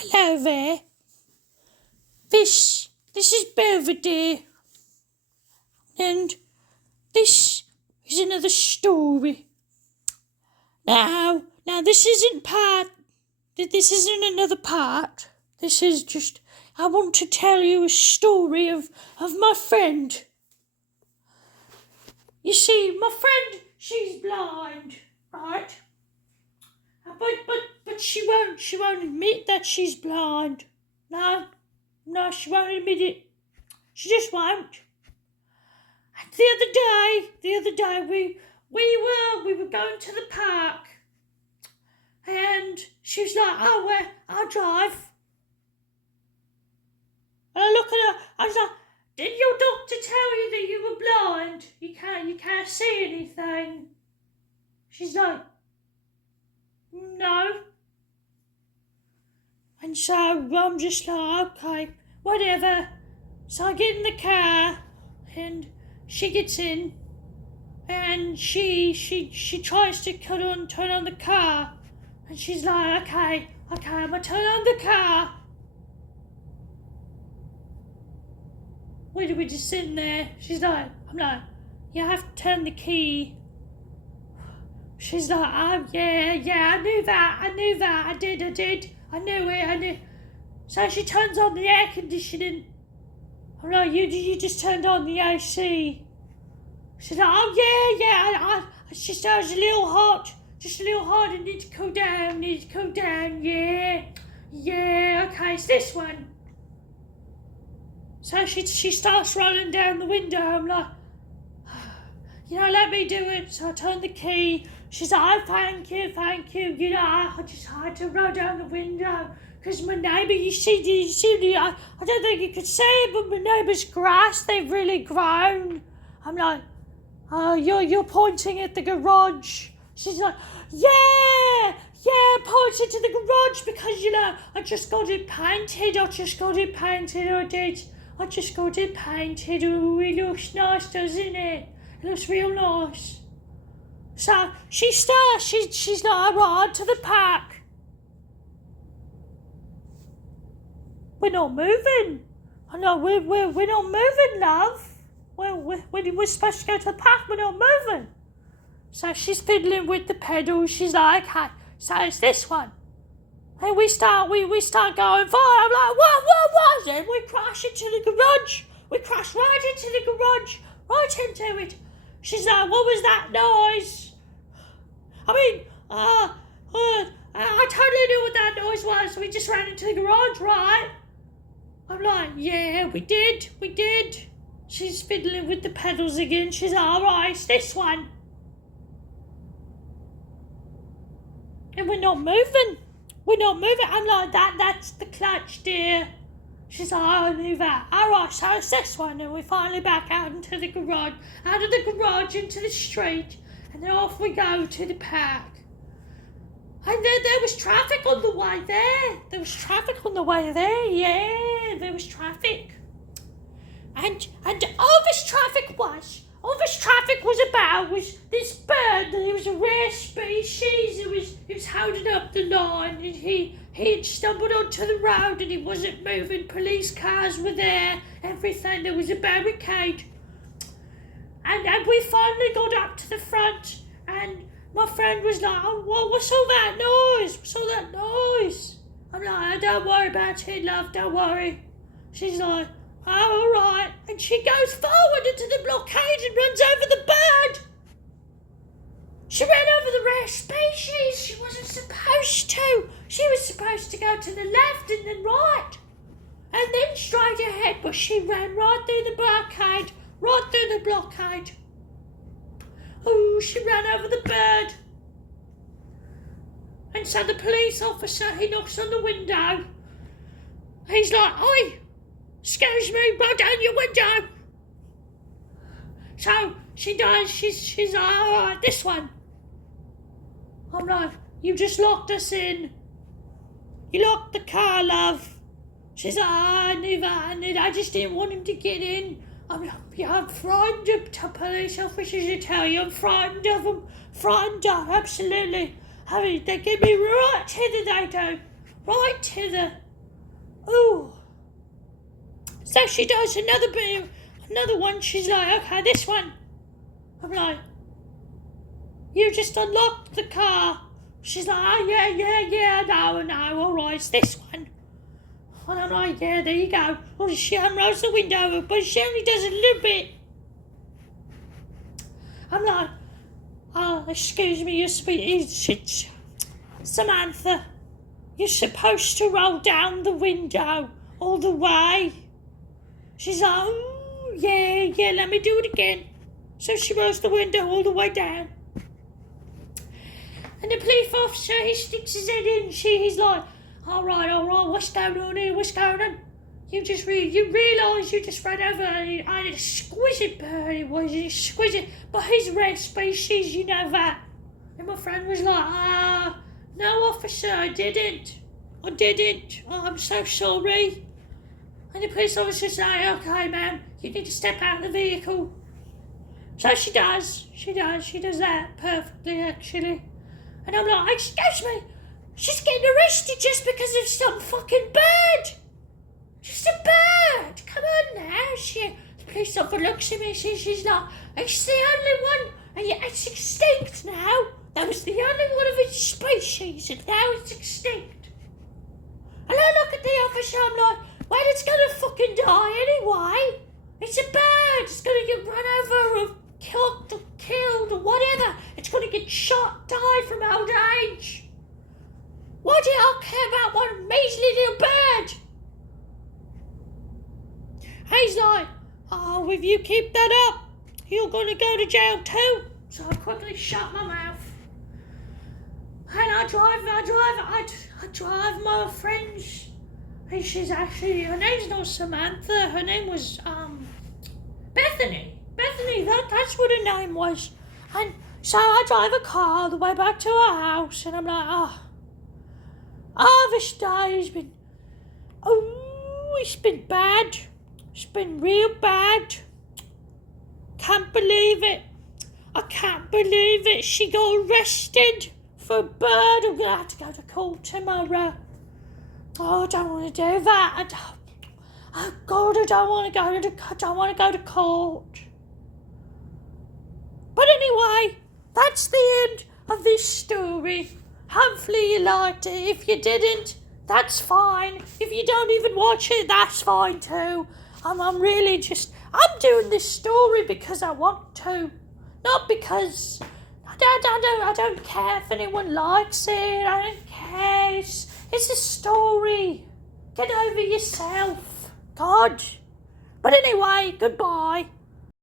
Hello there. This is Belvedere. And this is another story. Now this isn't another part. This is just, I want to tell you a story of my friend. You see, my friend, she's blind, right? But she won't admit that she's blind. No, she won't admit it. She just won't. And the other day we were going to the park, and she was like, "Oh, well, I'll drive." And I look at her. I was like, "Did your doctor tell you that you were blind? You can't see anything?" She's like, "No." And so I'm just like, okay, whatever. So I get in the car, and she gets in, and she tries to turn on the car, and she's like, okay, I'm gonna turn on the car. We're just sitting there. I'm like, you have to turn the key. She's like, oh yeah, I knew that, I did, I knew it. So she turns on the air conditioning. I'm like, you just turned on the AC. She's like, oh yeah, it's just, I was a little hot, it needs to cool down, yeah, okay, it's this one. So she starts rolling down the window. I'm like, let me do it. So I turn the key. She's like, oh, thank you. I just had to roll down the window because my neighbour, you see, I don't think you could see it, but my neighbour's grass, they've really grown. I'm like, oh, you're pointing at the garage. She's like, yeah, pointing to the garage because, I just got it painted, I did. Oh, it looks nice, doesn't it? It looks real nice. So she's like, all right, to the park. We're not moving. I know, we're not moving, love. We're supposed to go to the park, we're not moving. So she's fiddling with the pedals. She's like, okay, so it's this one. And we start going fire. I'm like, what? Then we crash into the garage. We crash right into the garage, right into it. She's like, what was that noise? I mean, I totally knew what that noise was. We just ran into the garage, right? I'm like, yeah, we did. She's fiddling with the pedals again. She's like, all right, it's this one. And we're not moving. I'm like, that's the clutch, dear. She's like, oh, I knew that. All right, so it's this one. And we finally back out of the garage into the street. And then off we go to the park. And then there was traffic on the way there. Yeah, there was traffic. And all this traffic was this bird. It was a rare species. It was holding up the line, and he had stumbled onto the road, and he wasn't moving. Police cars were there, everything. There was a barricade. And we finally got up to the front, and my friend was like, oh, what's all that noise? I'm like, oh, don't worry about it, love, don't worry. She's like, oh, all right. And she goes forward into the blockade and runs over the bird. She ran over the rare species. She wasn't supposed to. She was supposed to go to the left and then right. And then straight ahead. But she ran right through the blockade. Oh, she ran over the bird. And so the police officer, he knocks on the window. He's like, oi! Excuse me, roll down your window. So she does, she's like, all right, this one. I'm like, you just locked us in. You locked the car, love. She's like, I knew that, I just didn't want him to get in. I'm like, yeah, I'm frightened of police officers, I tell you, I'm frightened of them. Absolutely. I mean, they get me right to the, they do. Right to the Ooh. So she does another one. She's like, okay, this one. I'm like, you just unlocked the car. She's like, oh, yeah, no, all right, it's this one. And I'm like, yeah, there you go. Well, she unrolls the window, but she only does a little bit. I'm like, oh, excuse me, Samantha, you're supposed to roll down the window all the way. She's like, oh, yeah, let me do it again. So she rolls the window all the way down. And the police officer, he sticks his head in. He's like, all right, what's going on here? What's going on? You realise you just ran over an exquisite bird. It was exquisite, but he's a rare species, you know that. And my friend was like, no, officer, I didn't. Oh, I'm so sorry. And the police officer said, okay, ma'am, you need to step out of the vehicle. So she does that perfectly, actually. And I'm like, excuse me, she's getting arrested just because of some fucking bird. Just a bird. Come on now. The police officer looks at me and she's like, it's the only one, and it's extinct now. That was the only one of its species, and now it's extinct. And I look at the officer, I'm like, well, it's gonna fucking die anyway. It's a bird. It's gonna get run over or killed or whatever. It's gonna get shot, die from old age. Why do y'all care about one measly little bird? He's like, oh, if you keep that up, you're gonna go to jail too. So I quickly shut my mouth. And I drive my friends. And she's actually, her name's not Samantha, her name was, Bethany, that's what her name was. And so I drive a car all the way back to her house, and I'm like, this day has been, it's been bad. It's been real bad. Can't believe it. I can't believe it. She got arrested for a bird. I'm gonna have to go to court tomorrow. Oh, I don't want to do that. I don't want to go to court. But anyway, that's the end of this story. Hopefully you liked it. If you didn't, that's fine. If you don't even watch it, that's fine too. I'm doing this story because I want to, not because I don't care if anyone likes it. I don't care. It's a story. Get over yourself. God. But anyway, goodbye.